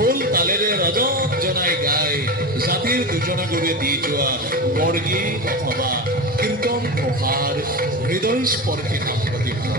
খোল তালেৰে ৰজক জনাই গাই জাতিৰ দুজনে গুৰুৱে দি যোৱা বৰগীত অথবা কীৰ্তন ঘোষাৰ হৃদয় স্পৰ্শী নাম প্ৰতিভা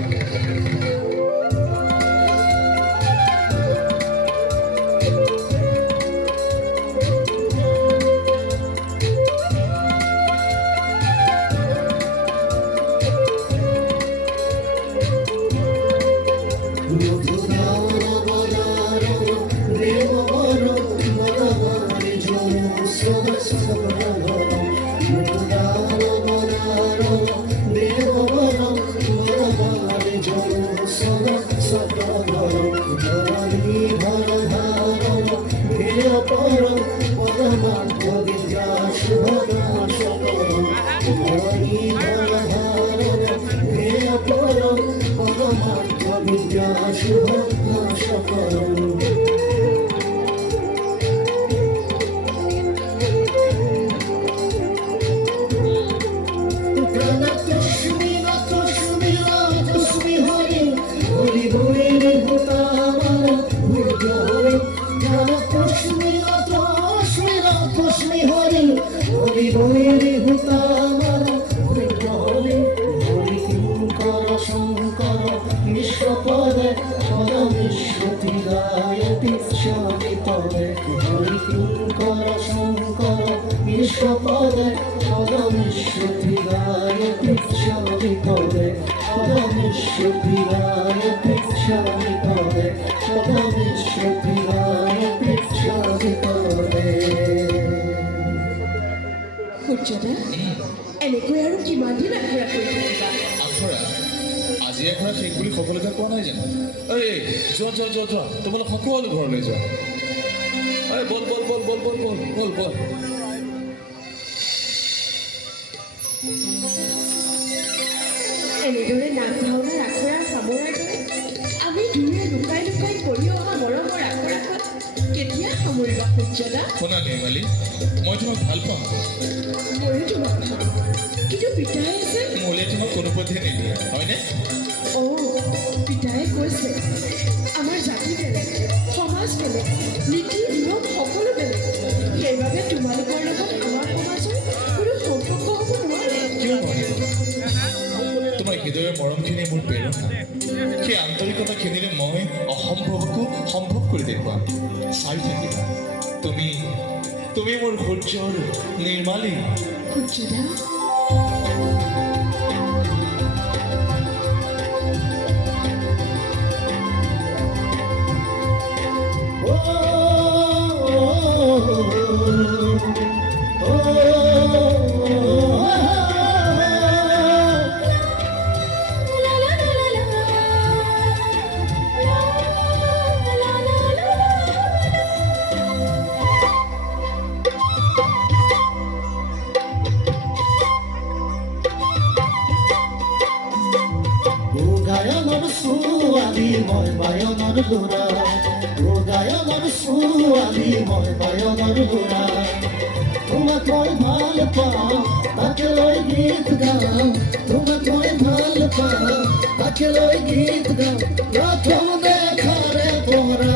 এনেকৈ আৰু কিমান দিন আখৰা কৰি থাকিবা? আখৰা আজি আখৰা শেষ বুলি সকলোকে কোৱা নাই জানো? এই যোৱা যোৱা যোৱা যোৱা তোমালোক সকলো ঘৰলৈ যোৱা। এই বল বল বল বল বল বল বল বল এনেদৰে নাম ভাওনাৰ আখৰা সামৰাৰ দৰে আমি দুয়োৱে লুকাই লুকাই কৰি অহা মৰমৰ আখৰাখন কেতিয়া সামৰিবা সূৰ্যদা? শুনা নিৰ্মালী, মই তোমাক ভাল পাওঁ। ময়ো তোমাক পাওঁ, কিন্তু পিতাই আছে মোলে তোমাক কোনোপধ্যে নিদিয়ে হয়নে? পিতাই কৈছে আমাৰ জাতি বেলেগ, সমাজ বেলেগ, নীতি নিয়ম সকলো বেলেগ। সেইবাবে তোমালোকৰ লগত আমাৰ সমাজৰ কোনো সম্পৰ্ক হ'ব নোৱাৰে। কিয় নোৱাৰিব? তোমাৰ হৃদয়ৰ মৰমখিনি মোৰ প্ৰেৰণা। সেই আন্তৰিকতাখিনিৰে মই অসম্ভৱকো সম্ভৱ কৰি দেখুৱাম। চাই থাকিবা, তুমি মোৰ সূৰ্যৰ নিৰ্মালী। সূৰ্যদা, তোমাক মই ভাল পাওঁ, তাকে লৈ গীত গাওঁ। তোমাক মই ভাল পাওঁ, তাকে লৈ গীত গাওঁ। প্ৰথম দেখাৰে পৰা,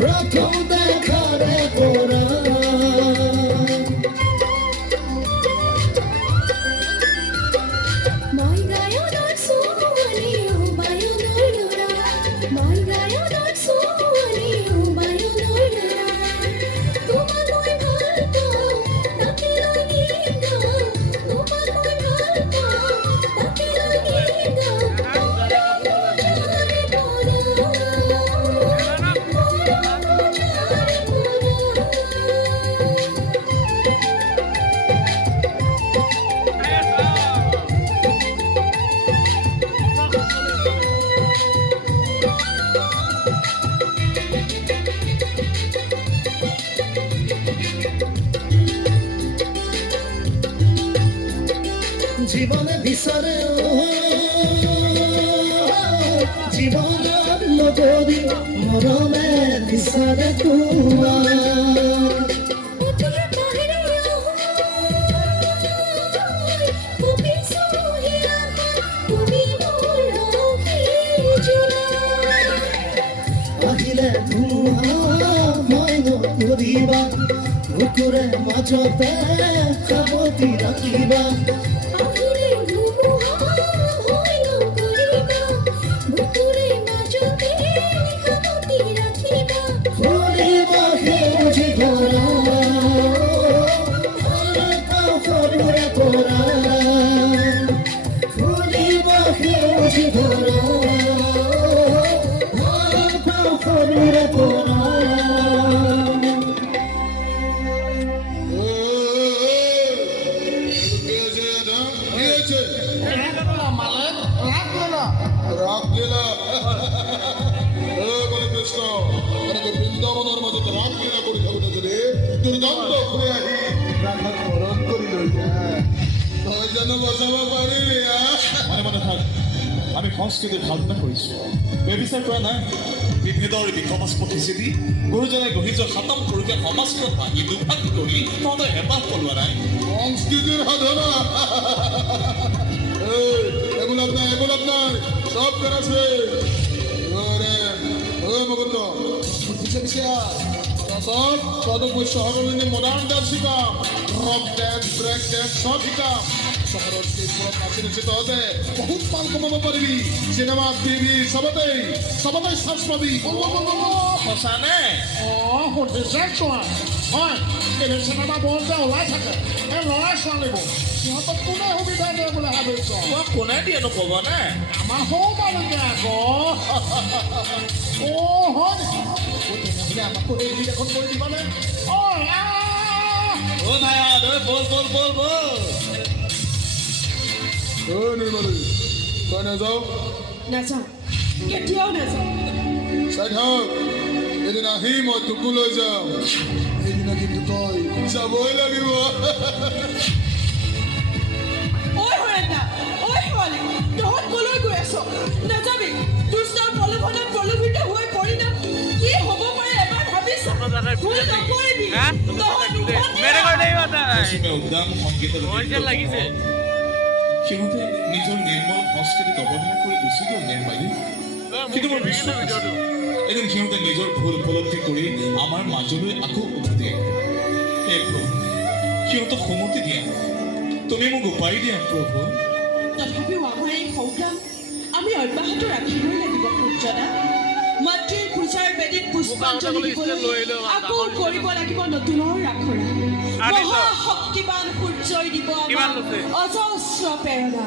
প্ৰথম দেখাৰে পৰা জীবনে বিচাৰে জীবনৰ লগৰী মৰমে বিচাৰে তোমাক। আহিলে ধুমুহা ভয় নকৰিবা বুকুৰে মাজতে সাৱতি ৰাখিবা আহিলে ধুমুহা ভয় নকৰিবা বুকুৰে মাজতে সাৱতি ৰাখিবা ফুলিব সেউজী ধৰা সৰুৰে পৰা ফুলিব সেউজী ধৰা সৰুৰে পৰা ৰাসলীলা কৃষ্ণ এনেকে বৃন্দাবনৰ মাজত ৰাসলীলা কৰি থাকোঁতে যদি দুৰ্দান্ত ঘূৰি আহি ৰাধাক মৰম কৰি লৈ যায় তই জানো বচাব পাৰিবি মানে থাক আমি সংস্কৃতিৰ সাধনা কৰিছোঁ ব্যৱচাৰ কৰা নাই বিভেদৰ বিসমাজপতি চিদি গুৰুজনে গঢ়ি যোৱা খাতম কৰোঁতে সমাজখন ভাঙি দুভাগ কৰি তহঁতে হেঁপাহ পলোৱা নাই সংস্কৃতিৰ সাধনা এগুলাপ নাই সব কৰেছে মুকুন্দ সহকৰ্মী মডাৰ্ন ডান্স শিকাম ৰক ড্যান্স ব্ৰেক ড্যান্স সব শিকাম চহৰৰ ষ্টেজবোৰত নাচি নাচি তহঁতে বহুত মাল কমাব পাৰিবি চিনেমা টিভি চবতেই চান্স পাবি সঁচানে সুধিছে চোৱা হয় টিভি চিনেমা বহুত যে ওলাই থাকে এই ল'ৰা ছোৱালীবোৰ সিহঁতক কোনে সুবিধা দিয়ে বুলি ভাবিছ তোমাক কোনে দিয়েনো ক'বনে আমাৰ সৌ মানুহকে আকৌ হয় নেকি তেনেহ'লে আমাকো এই গীত এখন কৰি দিবানে অ' ভাইহঁত বল নিৰ্মলী তই নাযাওঁ নাযাওঁ কেতিয়াও নাযাওঁ চাই থাক এদিন আহি মই তোকো লৈ যাম সেইদিনা কিন্তু তই যাবই লাগিব ঐ হৰেন্দা ঐ শেৱালি তহঁত কলৈ গৈ আছ নাযাবি দুষ্টৰ প্ৰলোভনত প্ৰলোভিত হৈ পৰিণাম কি হ'ব পাৰে এবাৰ ভাবিছা ভুল নকৰিবি তহঁত পশ্চিমে উদ্যান সংগীতৰ লাগিছে সিহঁতে নিজৰ নিৰ্মল সংস্কৃতিক অৱহেলা কৰি গুচি গ'ল নিৰ্মালী কিন্তু মোৰ বিশ্বাস আছে, এদিন সিহঁতে নিজৰ ভুল উপলব্ধি কৰি আমাৰ মাজলৈ আকৌ উভতি আহিব হে প্ৰভু সিহঁতক সমতি দিয়া তুমি মোক উপায় দিয়া প্ৰভু তথাপিও আমাৰ এই সংগ্ৰাম আমি অব্যাহত ৰাখিবই লাগিব সূৰ্যদা মাতৃৰ পূজাৰ বেদীত পুষ্পাঞ্জলি দিবলৈ আকৌ কৰিব লাগিব নতুনৰ আখৰা মহাশক্তিবান সূৰ্যই দিব আমাক অজস্ৰ প্ৰেৰণা